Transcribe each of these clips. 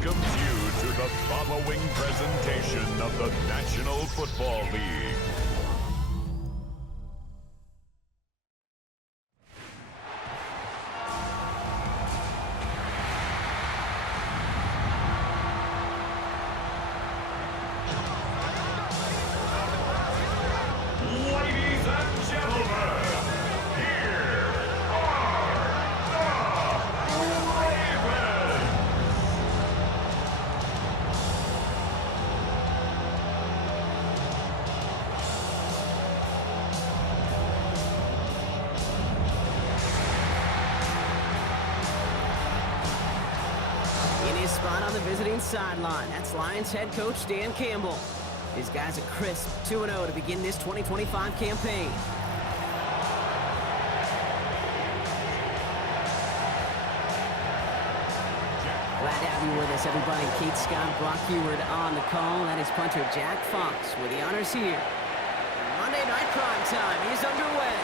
welcomes you to the following presentation of the National Football League. Ladies and gentlemen, here are the Ravens! In his spot on the visiting sideline, that's Lions head coach Dan Campbell. His guys are crisp 2-0 to begin this 2025 campaign. Glad to have you with us, everybody. Keith Scott, Brock Heward on the call, and his punter Jack Fox with the honors here. Monday night prime time is underway.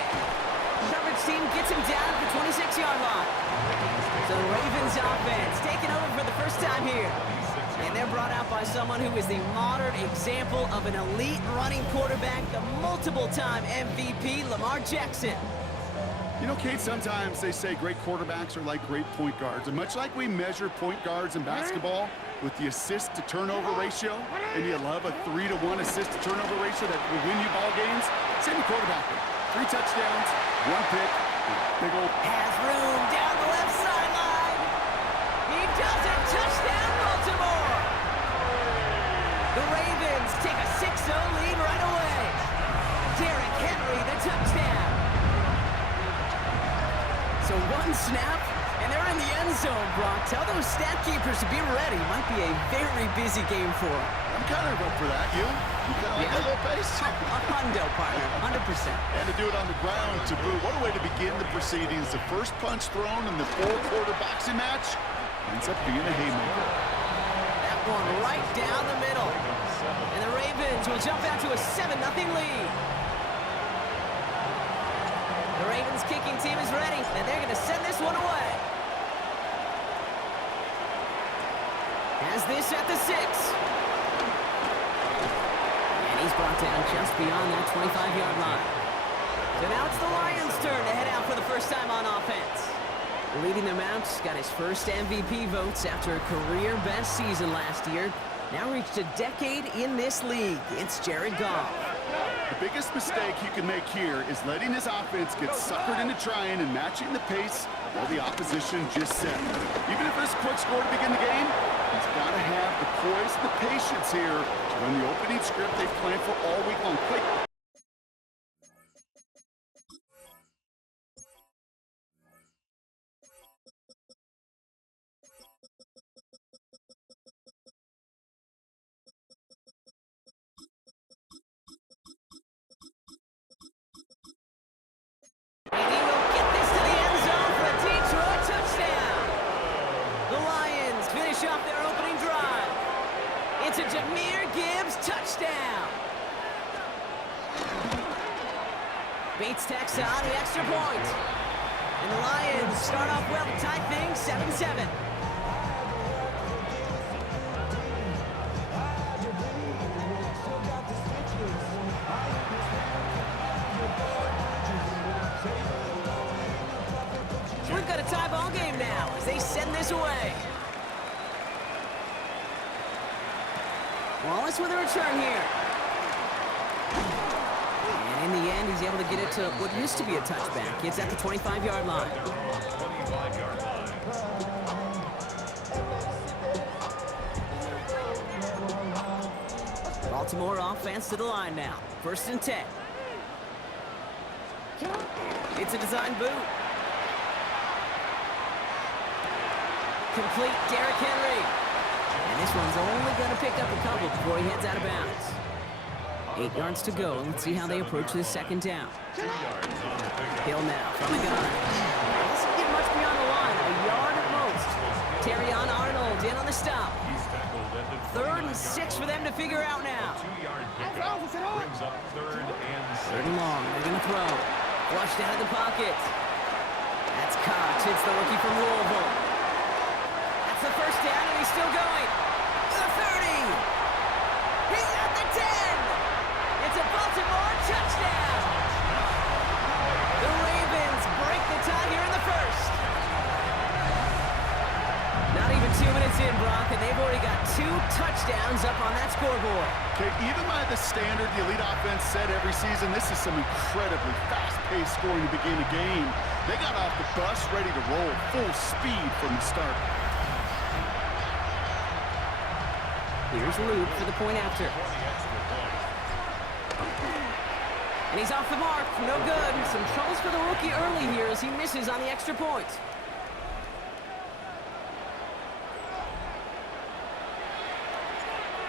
Coverage team gets him down at the 26-yard line. So the Ravens offense taking over for the first time here. And they're brought out by someone who is the modern example of an elite running quarterback, the multiple-time MVP, Lamar Jackson. You know, Kate, sometimes they say great quarterbacks are like great point guards. And much like we measure point guards in basketball with the assist-to-turnover ratio, and you love a 3-to-1 assist-to-turnover ratio that will win you ball games, same with quarterbacking. 3 touchdowns, 1 pick, big old... Has room down the left sideline. He does it. Touchdown, Baltimore. The Ravens take a 6-0 lead right away. Derrick Henry, the touchdown. So one snap, and they're in the end zone, Brock. Tell those stat keepers to be ready. Might be a very busy game for them. I'm kind of up for that. You kind of like that little pace? A hundo, partner, 100%. And to do it on the ground to boot. What a way to begin the proceedings. The first punch thrown in the 4-quarter boxing match ends up being a haymaker. That one right down the middle. And the Ravens will jump out to a 7-0 lead. The Ravens kicking team is ready, and they're going to send this one away. Has this at the 6. And he's brought down just beyond that 25-yard line. So now it's the Lions' turn to head out for the first time on offense. Leading them out, got his first MVP votes after a career-best season last year. Now reached a decade in this league. It's Jared Goff. The biggest mistake he can make here is letting his offense get suckered into trying and matching the pace of what the opposition just set. Even if it's a quick score to begin the game, he's got to have the poise and the patience here to run the opening script they planned for all week long. To Jahmyr Gibbs, touchdown. Bates tacks on the extra point. And the Lions start off well to tie things 7-7. We've got a tie ball game now as they send this away. Wallace with a return here. And in the end, he's able to get it to what used to be a touchback. It's at the 25-yard line. Baltimore offense to the line now. 1st and 10. It's a design boot. Complete, Derrick Henry. And this one's only going to pick up a couple before he heads out of bounds. 8 yards to go. Let's see how they approach this 2nd down. Hill now from the gun. Doesn't get much beyond the line. A yard at most. Terrion Arnold in on the stop. 3rd and 6 for them to figure out now. 3rd and long. They're going to throw. Flushed out of the pocket. That's Cox. It's the rookie from Louisville. That's the first down, and he's still going. The 30. He's at the 10. It's a Baltimore touchdown. The Ravens break the tie here in the first. Not even 2 minutes in, Brock, and they've already got 2 touchdowns up on that scoreboard. Okay, even by the standard the elite offense set every season, this is some incredibly fast-paced scoring to begin a game. They got off the bus ready to roll, full speed from the start. Here's Luke for the point after. And he's off the mark. No good. Some troubles for the rookie early here as he misses on the extra point.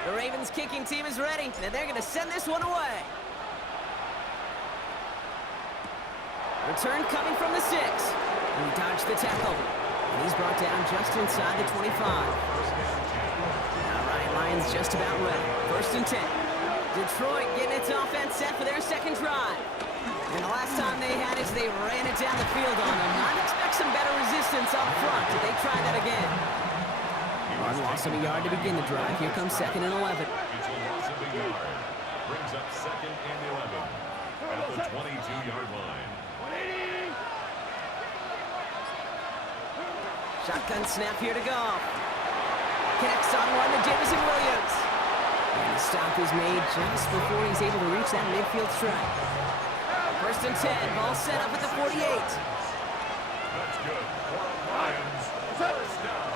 The Ravens kicking team is ready, and they're going to send this one away. Return coming from the 6. He dodged the tackle. And he's brought down just inside the 25. All right, Lions just about ready. 1st and 10. Detroit getting its offense set for their second drive. And the last time they had it, they ran it down the field on them. I'd expect some better resistance up front if they try that again. One loss of a yard to begin the drive. Here comes 2nd and 11. It's a loss of a yard. Brings up 2nd and 11 at the 22-yard line. Shotgun snap here to go. Connects on one to Jameson Williams. And the stop is made just before he's able to reach that midfield strike. 1st and 10. Ball set up at the 48. That's good. Lions, first down.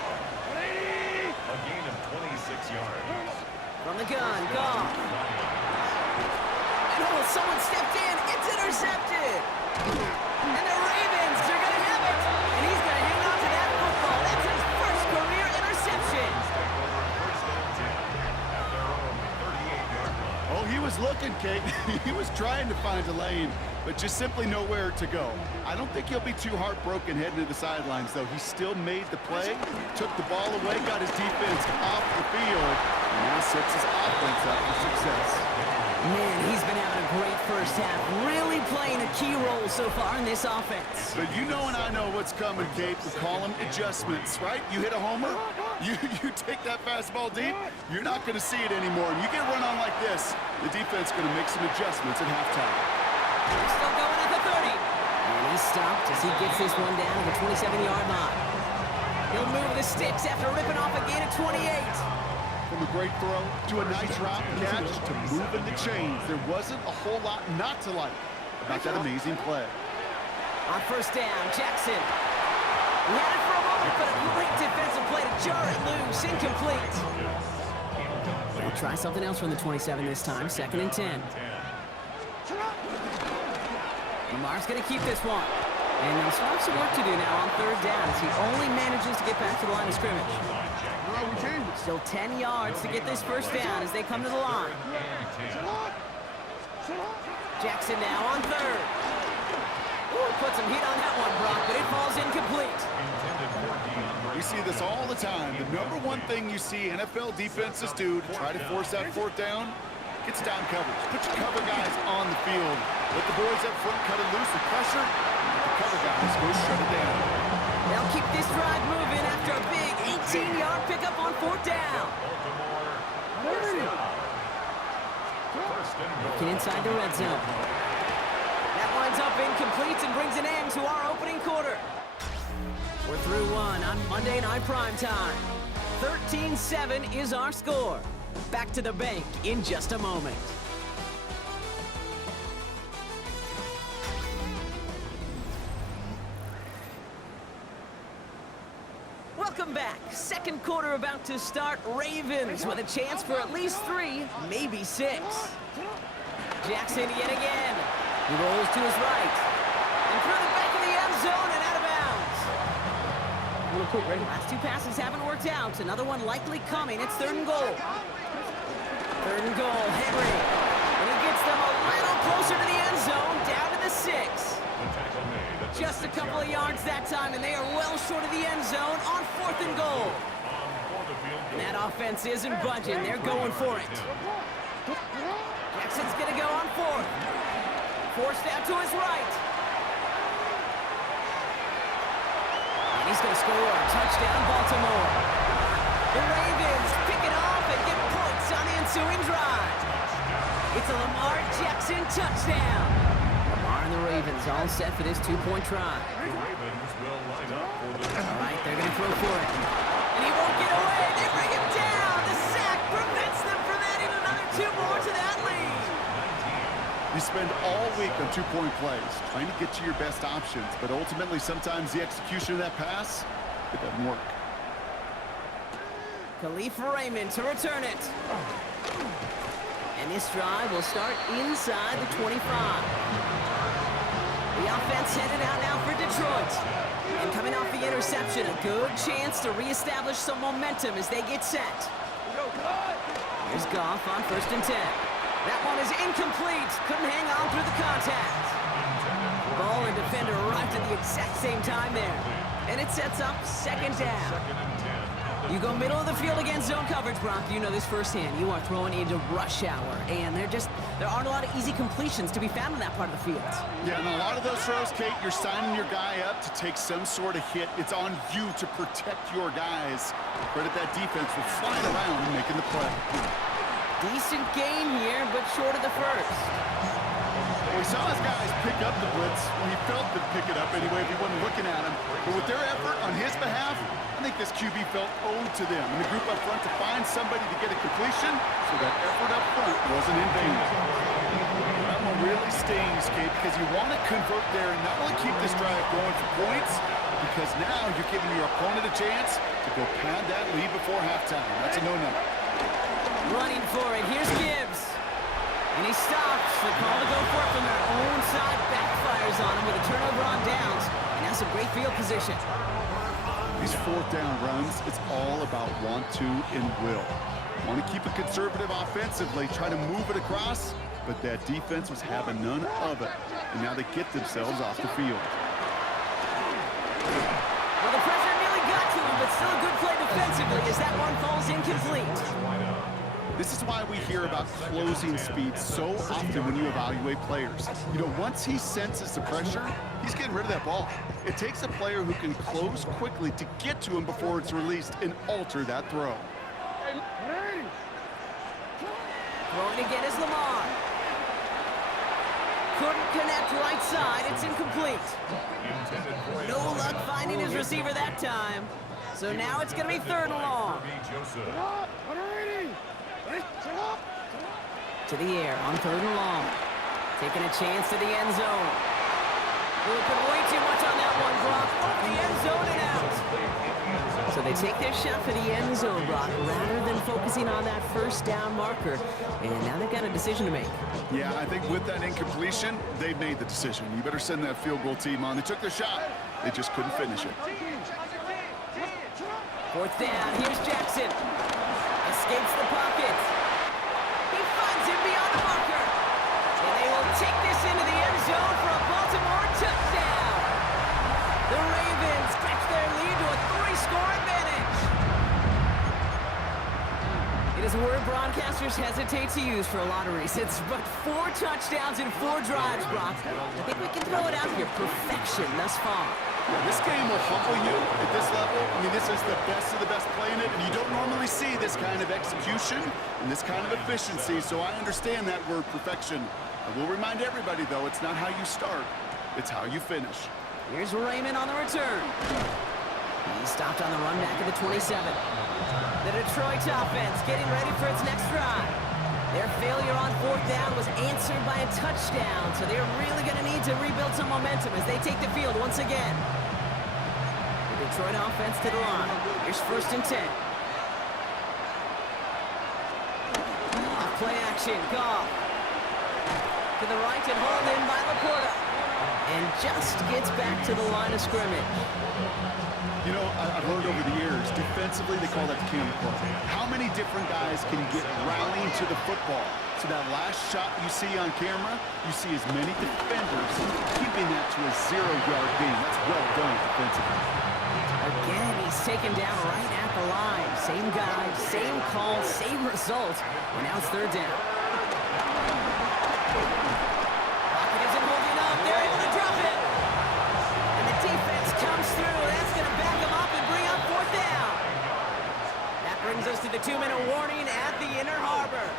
A gain of 26 yards. From the gun, gone. And oh, someone stepped in. It's intercepted. And the Ravens are going to have it. And he's going to hang on to that football. That's his first career interception. Oh, he was looking, Kate. He was trying to find a lane, but just simply nowhere to go. I don't think he'll be too heartbroken heading to the sidelines, though. He still made the play, took the ball away, got his defense off the field, and now sets his offense up for success. Man, he's been having a great first half, really playing a key role so far in this offense. But you know and I know what's coming, Kate. We call them adjustments, right? You hit a homer, you take that fastball deep, you're not going to see it anymore. And you get run on like this, the defense is going to make some adjustments at halftime. He's still going at the 30. And he's stopped as he gets this one down to the 27-yard line. He'll move the sticks after ripping off a gain of 28. From a great throw to a nice route catch to moving the chains. There wasn't a whole lot not to like about that amazing play. On 1st down, Jackson. He had it for a moment, but a great defensive play to jar it loose. Incomplete. We'll try something else from the 27 this time. 2nd and 10. Lamar's going to keep this one. And he'll still have some work to do now on 3rd down as he only manages to get back to the line of scrimmage. Still 10 yards to get this 1st down as they come to the line. Jackson now on 3rd. Ooh, put some heat on that one, Brock, but it falls incomplete. We see this all the time. The number one thing you see NFL defenses do to try to force that 4th down, gets down coverage. Put your cover guys on the field. Let the boys up front cut it loose with pressure. Let the cover guys go shut it down. They'll keep this drive moving after a big 18-yard pickup on 4th down. Looking inside the red zone. That winds up incomplete and brings an end to our opening quarter. We're through one on Monday Night Primetime. 13-7 is our score. Back to the bank in just a moment. Welcome back. Second quarter about to start. Ravens with a chance for at least 3, maybe 6. Jackson yet again. He rolls to his right. And through the back of the end zone and out of bounds. Real quick, ready? Last 2 passes haven't worked out. Another one likely coming. It's 3rd and goal. 3rd and goal. Henry. And he gets them a little closer to the end zone. Down to the 6. Just a couple of yards that time, and they are well short of the end zone on 4th and goal. And that offense isn't budging. They're going for it. Jackson's going to go on 4th. Forced out to his right. And he's going to score. Touchdown, Baltimore. The Ravens pick it off and get points on the ensuing drive. It's a Lamar Jackson touchdown. Lamar and the Ravens all set for this two-point try. The Ravens will line up for the... All right, they're going to throw for it. And he won't get away. They bring him down. The sack prevents them from adding another 2 more to that lead. You spend all week on two-point plays, trying to get to your best options, but ultimately sometimes the execution of that pass, it doesn't work. Khalif Raymond to return it. And this drive will start inside the 25. The offense headed out now for Detroit. And coming off the interception, a good chance to reestablish some momentum as they get set. Here's Goff on 1st and 10. That one is incomplete. Couldn't hang on through the contact. Ball and defender arrived at the exact same time there. And it sets up 2nd down. You go middle of the field against zone coverage, Brock. You know this firsthand. You are throwing into rush hour, and there aren't a lot of easy completions to be found in that part of the field. Yeah, and a lot of those throws, Kate, you're signing your guy up to take some sort of hit. It's on you to protect your guys. Credit that defense for flying around and making the play. Decent gain here, but short of the first. We saw his guys pick up the blitz. Well, he felt them pick it up anyway if he wasn't looking at him. But with their effort on his behalf, I think this QB felt owed to them and the group up front to find somebody to get a completion, so that effort up front wasn't in vain. That one really stings, Kate, because you want to convert there and not only keep this drive going for points, because now you're giving your opponent a chance to go pad that lead before halftime. That's a no-no. Running for it. Here's Gibbs. And he stops. The call to go for it from their own side backfires on him with a turnover on downs. And now some great field position. These 4th down runs, it's all about want to and will. Want to keep it conservative offensively, try to move it across, but that defense was having none of it. And now they get themselves off the field. Well, the pressure nearly got to him, but still a good play defensively as that one falls incomplete. This is why we hear about closing speed so often when you evaluate players. You know, once he senses the pressure, he's getting rid of that ball. It takes a player who can close quickly to get to him before it's released and alter that throw. Throwing again is Lamar. Couldn't connect right side. It's incomplete. No luck finding his receiver that time. So now it's going to be 3rd and long. To the air on 3rd and long. Taking a chance to the end zone. Looking way too much on that one, Brock. Over the end zone and out. So they take their shot for the end zone, Brock, rather than focusing on that 1st down marker. And now they've got a decision to make. Yeah, I think with that incompletion, they've made the decision. You better send that field goal team on. They took their shot. They just couldn't finish it. 4th down. Here's Jackson. Escapes the pocket. He finds him beyond the marker. And they will take this into the end zone for a Baltimore touchdown. The Ravens stretch their lead to a 3-score advantage. It is a word broadcasters hesitate to use for lotteries. It's but 4 touchdowns in 4 drives, Brock. I think we can throw it out here. Perfection thus far. This game will humble you at this level. I mean, this is the best of the best playing it, and you don't normally see this kind of execution and this kind of efficiency, so I understand that word perfection. I will remind everybody, though, it's not how you start, it's how you finish. Here's Raymond on the return. He stopped on the run back at the 27. The Detroit offense getting ready for its next drive. Their failure on 4th down was answered by a touchdown, so they're really going to need to rebuild some momentum as they take the field once again. The Detroit offense to the line. Here's 1st and 10. Off play action, Goff. To the right and hauled in by Laporta. And just gets back to the line of scrimmage. You know, I've learned over the years, defensively, they call that the camera play. How many different guys can get rallying to the football? So that last shot you see on camera, you see as many defenders keeping that to a 0-yard gain. That's well done defensively. Again, he's taken down right at the line. Same guy, same call, same result. And now it's 3rd down. Pocket isn't holding up. They're able to drop it. And the defense comes through. That's going to back him up and bring up 4th down. That 2-minute warning at the Inner Harbor.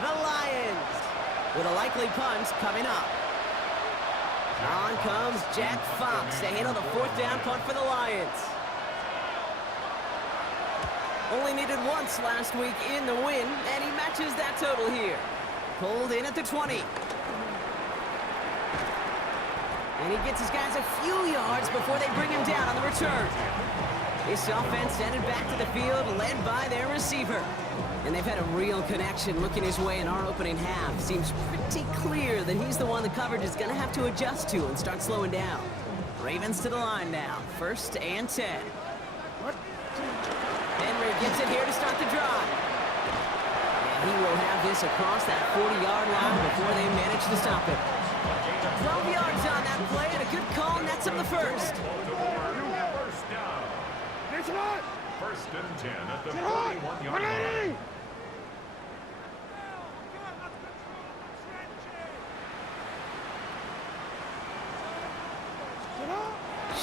The Lions with a likely punt coming up. On comes Jack Fox to handle the 4th down punt for the Lions. Only needed once last week in the win, and he matches that total here. Pulled in at the 20. And he gets his guys a few yards before they bring him down on the return. This offense headed back to the field, led by their receiver. And they've had a real connection looking his way in our opening half. Seems pretty clear that he's the one the coverage is going to have to adjust to and start slowing down. Ravens to the line now. 1st and 10. Henry gets it here to start the drive. And he will have this across that 40-yard line before they manage to stop it. 12 yards on that play, and a good call nets him the first. First down. 1st and 10 at the 41-yard line.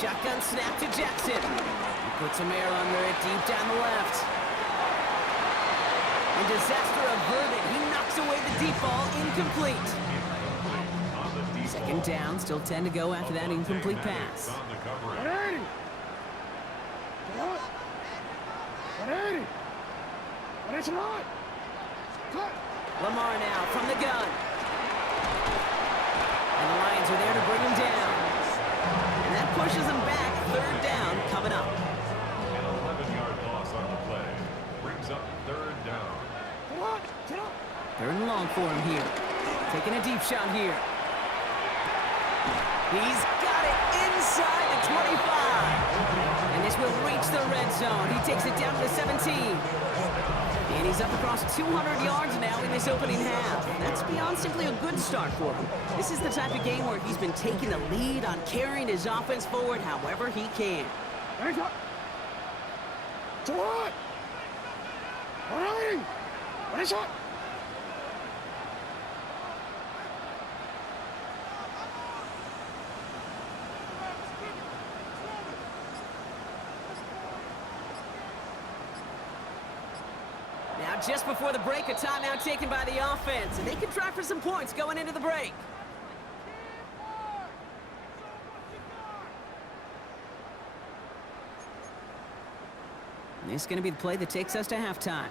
Shotgun snap to Jackson. He puts some air under it deep down the left. And disaster averted. He knocks away the deep ball, incomplete. 2nd down, still 10 to go after that incomplete pass. Lamar now from the gun. And the Lions are there to bring him down. And that pushes him back. 3rd down coming up. An 11-yard loss on the play. Brings up 3rd down. 3rd and long for him here. Taking a deep shot here. He's got it inside the 25. And this will reach the red zone. He takes it down to the 17. And he's up across 200 yards now in this opening half. That's beyond simply a good start for him. This is the type of game where he's been taking the lead on carrying his offense forward however he can. Now, just before the break, a timeout taken by the offense, and they can try for some points going into the break. And this is going to be the play that takes us to halftime.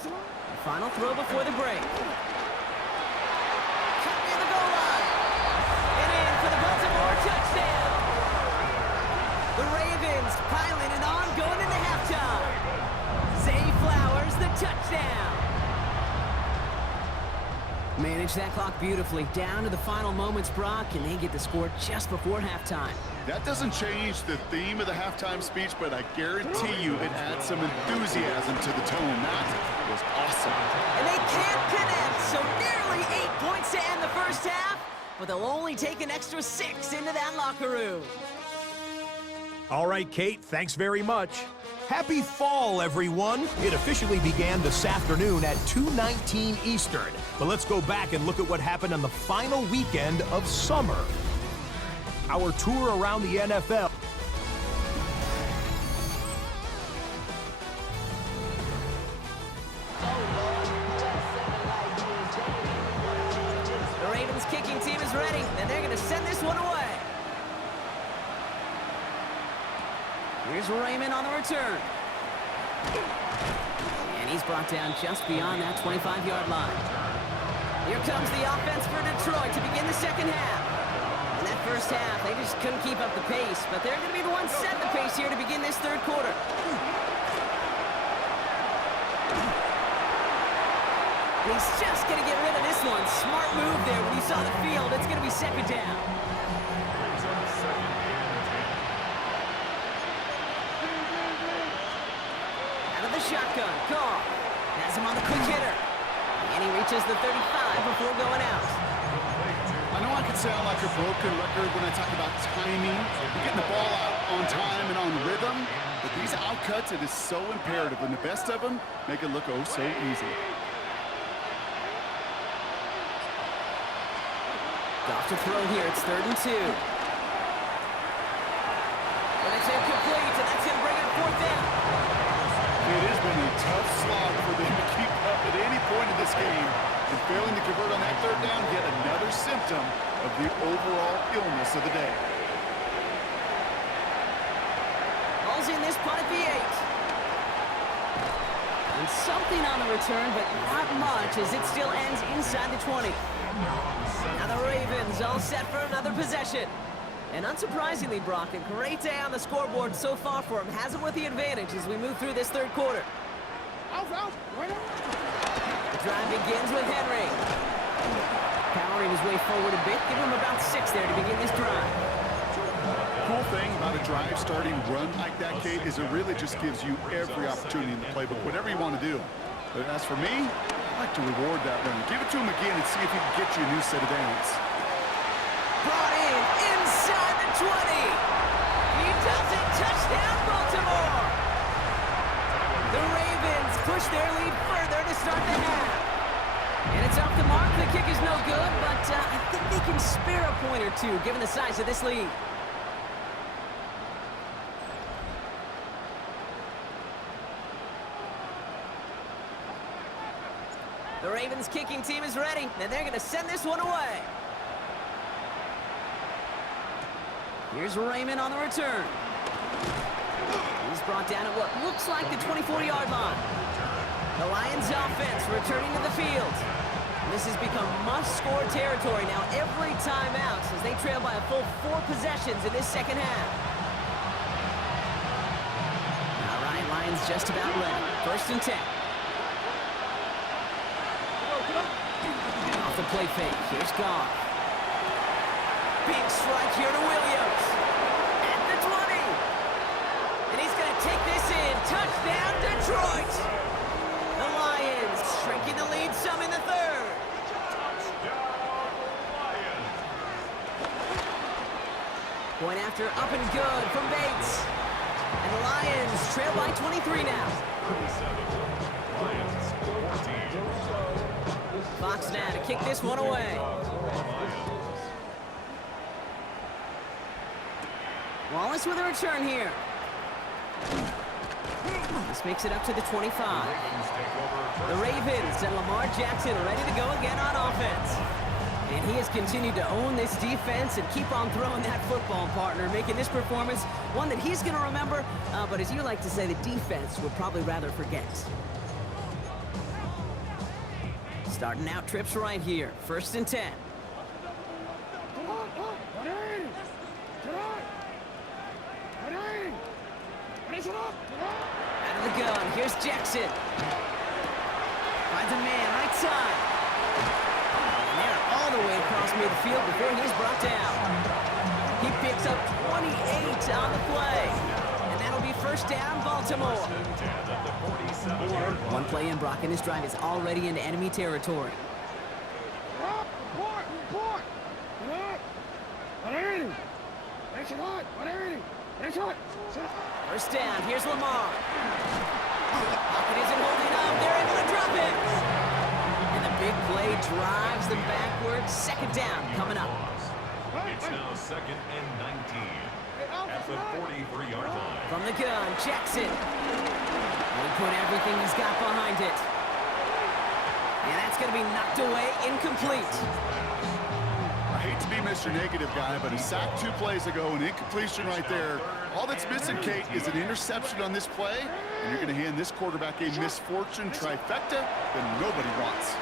The final throw before the break. Cut near the goal line. And in for the Baltimore touchdown. The Ravens piling it on going into halftime. Zay Flowers, the touchdown. Manage that clock beautifully. Down to the final moments, Brock, and they get the score just before halftime. That doesn't change the theme of the halftime speech, but I guarantee you it adds some enthusiasm to the tone. That was awesome. And they can't connect, so nearly 8 points to end the first half, but they'll only take an extra 6 into that locker room. All right, Kate, thanks very much. Happy fall, everyone. It officially began this afternoon at 2:19 Eastern. But let's go back and look at what happened on the final weekend of summer. Our tour around the NFL. The Ravens kicking team is ready, and they're going to send this one away. Here's Raymond on the return. And he's brought down just beyond that 25-yard line. Here comes the offense for Detroit to begin the second half. In that first half, they just couldn't keep up the pace, but they're going to be the ones setting the pace here to begin this third quarter. And he's just going to get rid of this one. Smart move there when he saw the field. It's going to be second down. Out of the shotgun, Carr has him on the quick hitter. And he reaches the 35 before going out. I know I can sound like a broken record when I talk about timing and getting the ball out on time and on rhythm, but these outcuts, it is so imperative, and the best of them make it look oh so easy. Off to throw here, it's 3rd and 2. And it's incomplete, and that's going to bring it 4th down. It has been a tough slog for them to keep up at any point in this game. And failing to convert on that 3rd down, yet another symptom of the overall illness of the day. Ball's in this punt at the 8. And something on the return, but not much, as it still ends inside the 20. Now the Ravens all set for another possession. And unsurprisingly, Brock, a great day on the scoreboard so far for him. Has him with the advantage as we move through this 3rd quarter. The drive begins with Henry. Powering his way forward a bit, give him about 6 there to begin this drive. Cool thing about a drive starting run like that, Kate, is it really just gives you every opportunity in the playbook, whatever you want to do. But as for me, I like to reward that run. Give it to him again and see if he can get you a new set of downs. Brought in inside the 20. He does it. Touchdown, Baltimore. The Ravens push their lead further to start the half. And it's off the mark. The kick is no good, but I think they can spare a point or two given the size of this lead. The Ravens kicking team is ready, and they're going to send this one away. Here's Raymond on the return. He's brought down at what looks like the 24-yard line. The Lions offense returning to the field. This has become must-score territory now every time out as they trail by a full 4 possessions in this 2nd half. All right, Lions just about ready. 1st and 10. Off the play fake, here's Goff. Big strike here to Williams. At the 20. And he's going to take this in. Touchdown, Detroit. The Lions shrinking the lead some in the 3rd. Point after up and good from Bates. And the Lions trail by 23 now. Fox now to kick this one away. Wallace with a return here. This makes it up to the 25. The Ravens and Lamar Jackson ready to go again on offense. And he has continued to own this defense and keep on throwing that football, partner, making this performance one that he's going to remember, but as you like to say, the defense would probably rather forget. Starting out trips right here. 1st and 10. Out of the gun. Here's Jackson. Finds a man right side. And they're all the way across midfield before he's brought down. He picks up 28 on the play. And that'll be 1st down, Baltimore. One play in, Brock, and this drive is already into enemy territory. 1st down, here's Lamar. Pocket isn't holding up, they're able to drop it. And the big play drives them backwards. 2nd down coming up. It's now 2nd and 19 at the 43-yard line. From the gun, Jackson. He'll put everything he's got behind it. And that's going to be knocked away, incomplete. I hate to be Mr. Negative guy, but a sack 2 plays ago, an incompletion right there. All that's missing, Kate, is an interception on this play, and you're going to hand this quarterback a misfortune trifecta that nobody wants.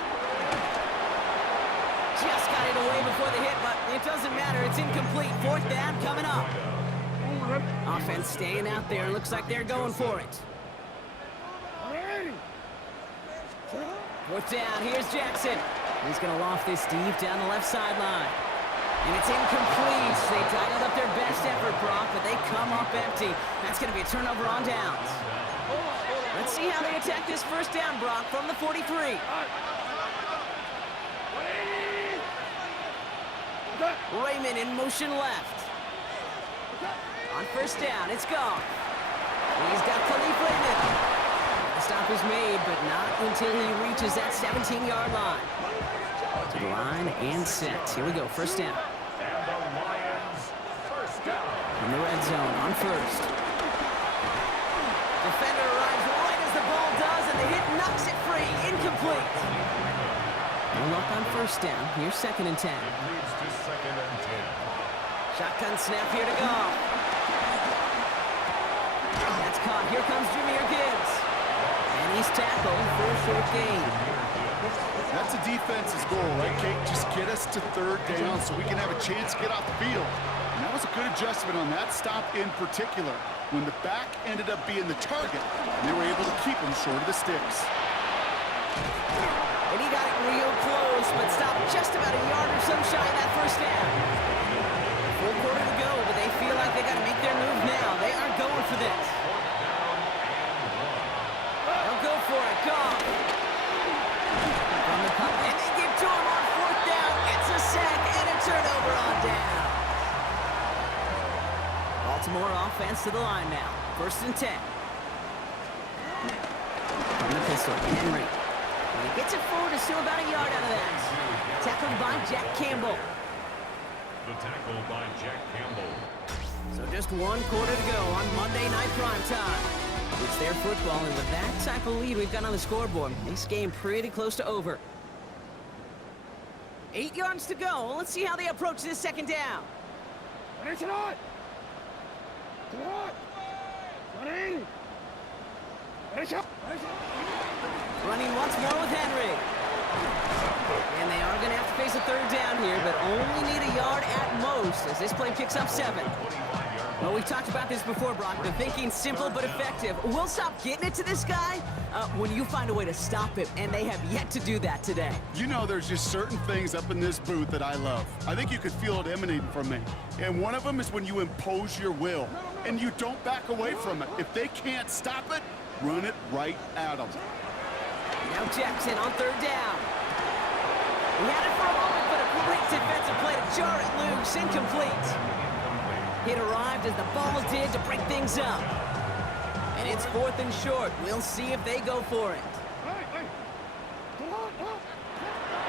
Just got it away before the hit, but it doesn't matter. It's incomplete. 4th down coming up. Offense staying out there. Looks like they're going for it. 4th down. Here's Jackson. He's going to loft this deep down the left sideline. And it's incomplete. They dialed up their best effort, Brock, but they come up empty. That's going to be a turnover on downs. Let's see how they attack this 1st down, Brock, from the 43. Raymond in motion left. On first down, it's gone. He's got Khalif Raymond. The stop is made, but not until he reaches that 17-yard line. To the line and set. Here we go, first down. And the Lions, first down. In the red zone on first. Defender arrives right as the ball does, and the hit knocks it free. Incomplete. No luck on first down. Here's second and 10. It leads to second and 10. Shotgun snap here to go. That's caught. Here comes Jameer Gibbs. And he's tackled for a short gain. That's a defense's goal, right, Kate? Just get us to third down so we can have a chance to get off the field. And that was a good adjustment on that stop in particular, when the back ended up being the target, and they were able to keep him short of the sticks. And he got it real close, but stopped just about a yard or so shy of that first down. Full quarter to go, but they feel like they got to make their move now. They aren't going for this. They'll go for it. Goff. From the punt, and they give to him on fourth down. It's a sack and a turnover on down. Baltimore offense to the line now. First and 10. From the pistol, Henry. And he gets it forward, is still about a yard out of that. Tackled by Jack Campbell. The tackle by Jack Campbell. So just one quarter to go on Monday Night Primetime. It's their football, and with that type of lead we've got on the scoreboard, this game pretty close to over. 8 yards to go. Let's see how they approach this second down. Running once more with Henry. And they are going to have to face a third down here, but only need a yard at most as this play picks up 7. Well, we've talked about this before, Brock. The thinking's simple but effective. We'll stop getting it to this guy when you find a way to stop him, and they have yet to do that today. You know, there's just certain things up in this booth that I love. I think you could feel it emanating from me. And one of them is when you impose your will, and you don't back away from it. If they can't stop it, run it right at them. Now Jackson on third down. He had it for a moment, but a great defensive play to jar it loose. Incomplete. It arrived as the ball did to break things up. And it's fourth and short. We'll see if they go for it.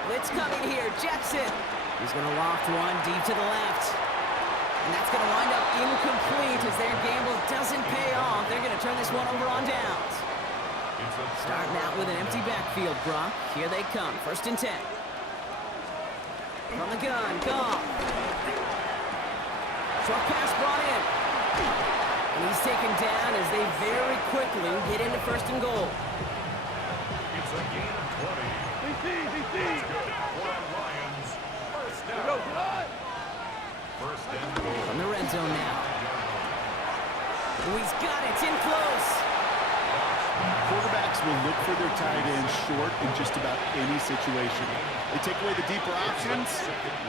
Blitz coming here. Jackson. He's going to loft one deep to the left. And that's going to wind up incomplete as their gamble doesn't pay off. They're going to turn this one over on downs. Starting out with an empty backfield, Brock. Here they come. First and 10. From the gun, Goff. Short pass brought in. And he's taken down as they very quickly get into first and goal. It's a gain of 20. That's good for the Lions. First down. First and goal. From the red zone now. Oh, he's got it. It's in close. Quarterbacks will look for their tight end short in just about any situation. They take away the deeper options,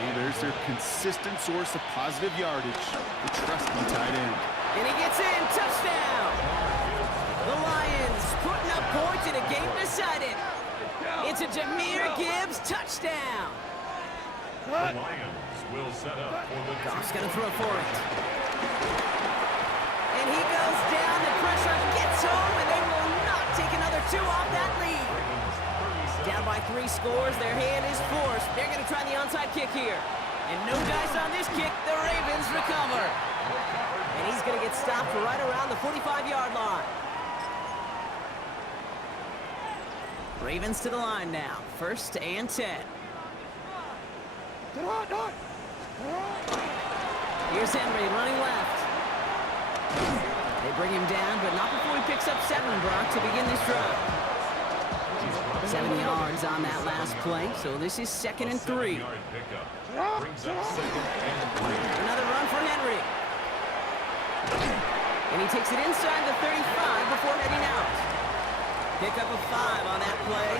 and there's their consistent source of positive yardage, the trusty tight end. And he gets in. Touchdown. The Lions putting up points in a game decided. It's a Jameer Gibbs touchdown. The Lions will set up for the Goff's going to throw for it. And he goes down. The pressure gets home, and they will not take another 2 off that lead. Down by 3 scores. Their hand is forced. They're going to try the onside kick here. And no dice on this kick. The Ravens recover. And he's going to get stopped right around the 45-yard line. Ravens to the line now. First and 10. Here's Henry running left. They bring him down, but not before he picks up 7, Brock, to begin this drive. 7 yards on that last play, so this is second and 3. Another run for Henry. And he takes it inside the 35 before heading out. Pick up a 5 on that play,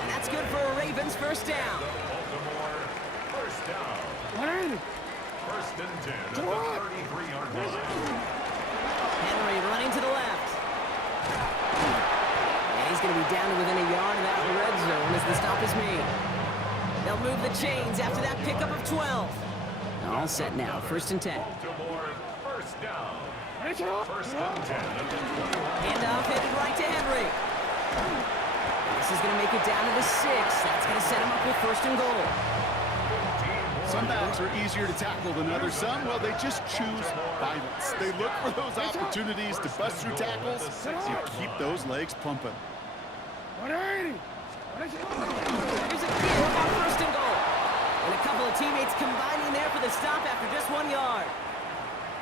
and that's good for a Ravens first down. First down. First and 10 at the 33-yard line. Henry running to the left. And he's going to be down to within a yard of that red zone as the stop is made. They'll move the chains after that pickup of 12. All set now, 1st and 10. Baltimore, first down. First and 10 at the 20. Handoff headed right to Henry. This is going to make it down to the 6. That's going to set him up with 1st and goal. Some backs are easier to tackle than others. Some, well, they just choose violence. They look for those opportunities to bust through tackles and keep those legs pumping. Here's a kick on 1st and goal. And a couple of teammates combining there for the stop after just 1 yard.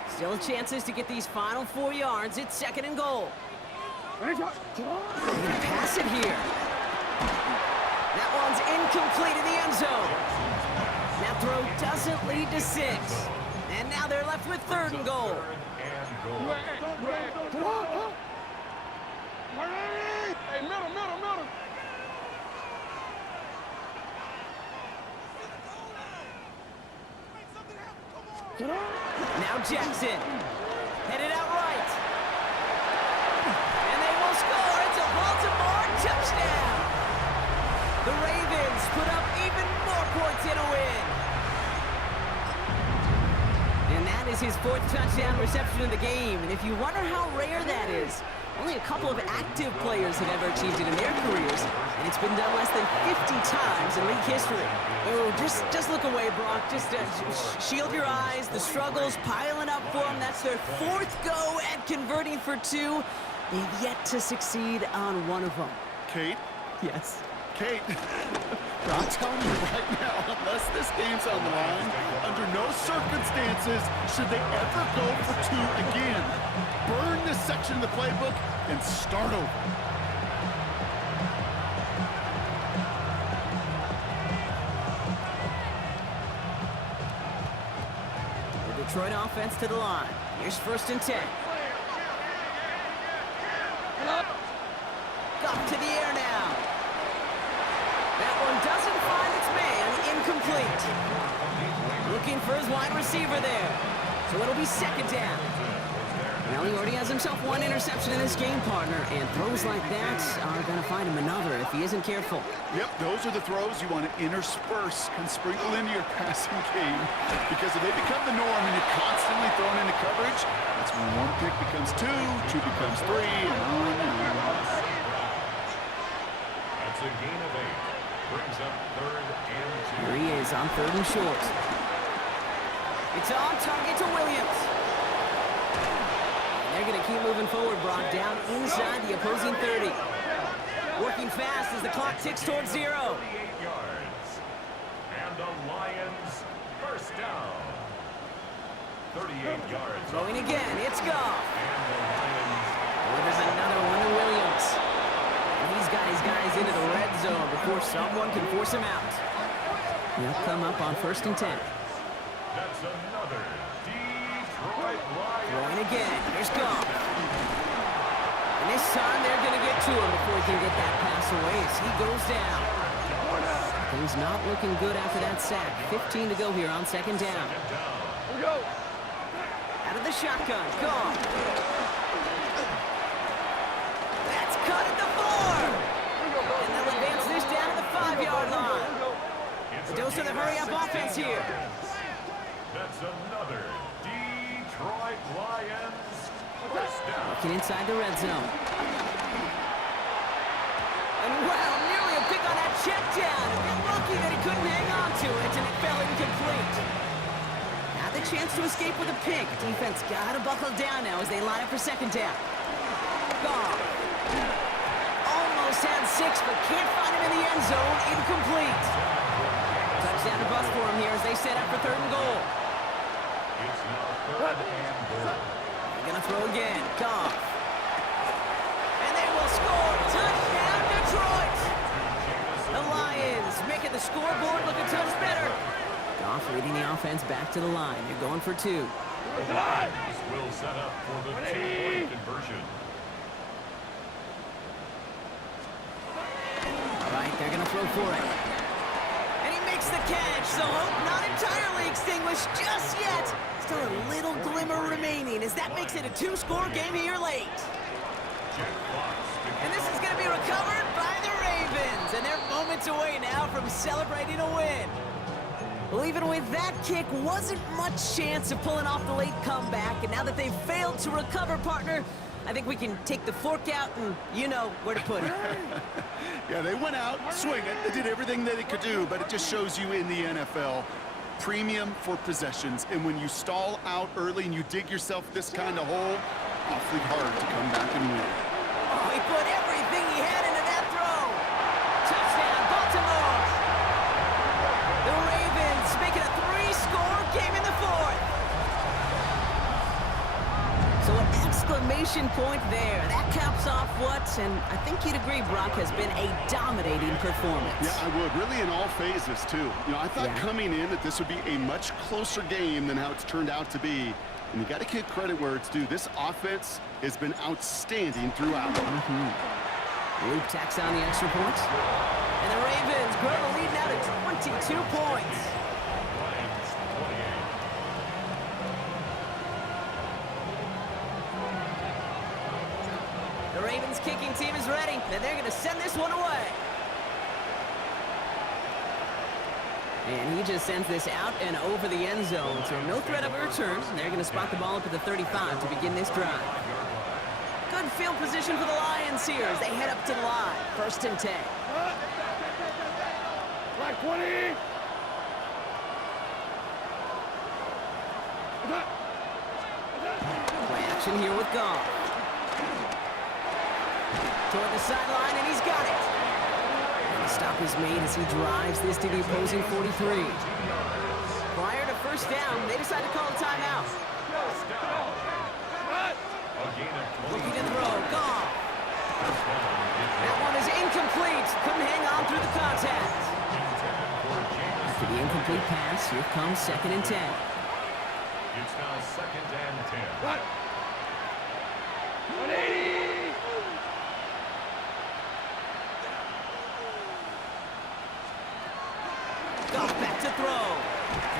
Still chances to get these final 4 yards. It's 2nd and goal. They're gonna pass it here. That one's incomplete in the end zone. That throw doesn't lead to 6. And now they're left with 3rd and goal. Hey, middle. Now Jackson. Headed out right. And they will score. It's a Baltimore touchdown. The Ravens put up even more points in a win. And that is his 4th touchdown reception of the game. And if you wonder how rare that is, only a couple of active players have ever achieved it in their careers, and it's been done less than 50 times in league history. Oh, just look away, Brock. Just shield your eyes. The struggles piling up for them. That's their 4th go at converting for 2. They've yet to succeed on one of them. Kate? Yes. Kate, I'm telling you right now, unless this game's on the line, under no circumstances should they ever go for 2 again. Burn this section of the playbook and start over. The Detroit offense to the line. Here's 1st and 10. Up to the air now. That one doesn't find its man. Incomplete. Looking for his wide receiver there. So it'll be 2nd down. Well, he already has himself 1 interception in this game, partner, and throws like that are going to find him another if he isn't careful. Yep, those are the throws you want to intersperse and sprinkle into your passing game. Because if they become the norm and you're constantly thrown into coverage, that's when 1 pick becomes 2, 2 becomes 3, and on and on. That's a gain of 8. Brings up 3rd and 2. Here he is on 3rd and short. It's on target to Williams. And they're going to keep moving forward, Brock, down inside the opposing 30. Working fast as the clock ticks towards 0. 38 yards. And the Lions, first down. 38 yards. Throwing again, it's Goff. And the Lions. Oh, there's another one to Williams. And he's got his guys into the red zone before someone can force him out. He'll come up on 1st and 10. That's another Detroit Lions. Throwing again. Here's Goff. And this time they're going to get to him before he can get that pass away as he goes down. Things not looking good after that sack. 15 to go here on 2nd down. Here we go. Out of the shotgun. Goff. That's cut at the 4. And they'll advance this down to the 5-yard line. A dose of the hurry-up offense here. That's another Detroit Lions first down. Looking inside the red zone. And wow, nearly a pick on that check down. A bit lucky that he couldn't hang on to it, and it fell incomplete. Had the chance to escape with a pick. Defense gotta buckle down now as they line up for 2nd down. Goff. Almost had 6, but can't find him in the end zone. Incomplete. Touchdown to bust for him here as they set up for 3rd and goal. It's now 3rd and goal. They're gonna throw again. Goff. And they will score. Touchdown, Detroit. The Lions making the scoreboard look a touch better. Goff leading the offense back to the line. They're going for 2. The Lions will set up for the 2-point conversion. All right, they're gonna throw for it. And he makes the catch, so hope not entirely extinguished just yet. Still a little glimmer remaining as that makes it a 2-score game here late. And this is gonna be recovered by the Ravens, and they're moments away now from celebrating a win. Well, even with that kick, wasn't much chance of pulling off the late comeback. And now that they've failed to recover, partner, I think we can take the fork out and you know where to put it. Yeah, they went out swinging. They did everything that they could do, but it just shows you in the NFL, premium for possessions. And when you stall out early and you dig yourself this kind of hole, awfully hard to come back and win. Oh, he put everything he had into that throw. Touchdown, Baltimore. The Ravens making a 3-score game in the fourth. So an exclamation point there. That caps off what, and I think you'd agree, Brock, has been a dominating performance. Yeah, I would. Really in all phases, too. You know, I thought coming in that this would be a much closer game than how it's turned out to be. And you got to give credit where it's due. This offense has been outstanding throughout. Luke tacks on the extra points. And the Ravens grow the lead now to 22 points. The Ravens kicking team is ready, and they're going to send this one away. And he just sends this out and over the end zone, so no threat of a return. They're going to spot the ball up at the 35 to begin this drive. Good field position for the Lions here as they head up to the line. 1st and 10. Black 20. Play action here with Goff. Toward the sideline, and he's got it. The stop is made as he drives this to the opposing 43. Prior to 1st down, they decide to call a timeout. Looking to throw, Goff. That one is incomplete. Couldn't hang on through the contact. After the incomplete pass, here comes 2nd and 10. It's now 2nd and 10. What? 180. Goff back to throw.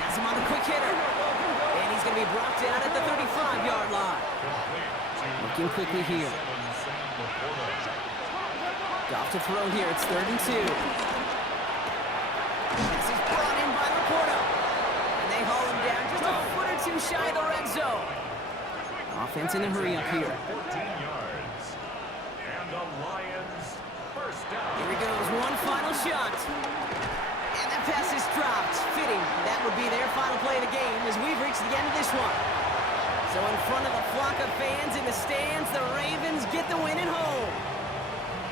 Has him on the quick hitter. And he's going to be brought down at the 35-yard line. Looking quickly here. Goff to throw here. It's 3rd and 2. This is brought in by Laporta. And they haul him down just a foot or two shy of the red zone. Offense in a hurry up here. 14 yards. And the Lions 1st down. Here he goes. One final shot. And the pass is dropped. Fitting. That would be their final play of the game as we've reached the end of this one. So in front of a flock of fans in the stands, the Ravens get the win at home.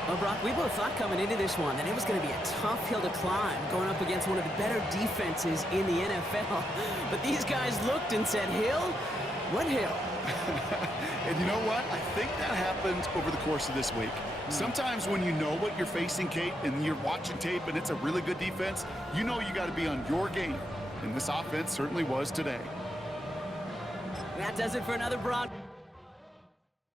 Well, Brock, we both thought coming into this one that it was going to be a tough hill to climb going up against one of the better defenses in the NFL. But these guys looked and said, Hill? What hill? And you know what? I think that happened over the course of this week. Sometimes when you know what you're facing, Kate, and you're watching tape and it's a really good defense, you know you got to be on your game. And this offense certainly was today. That does it for another broadcast.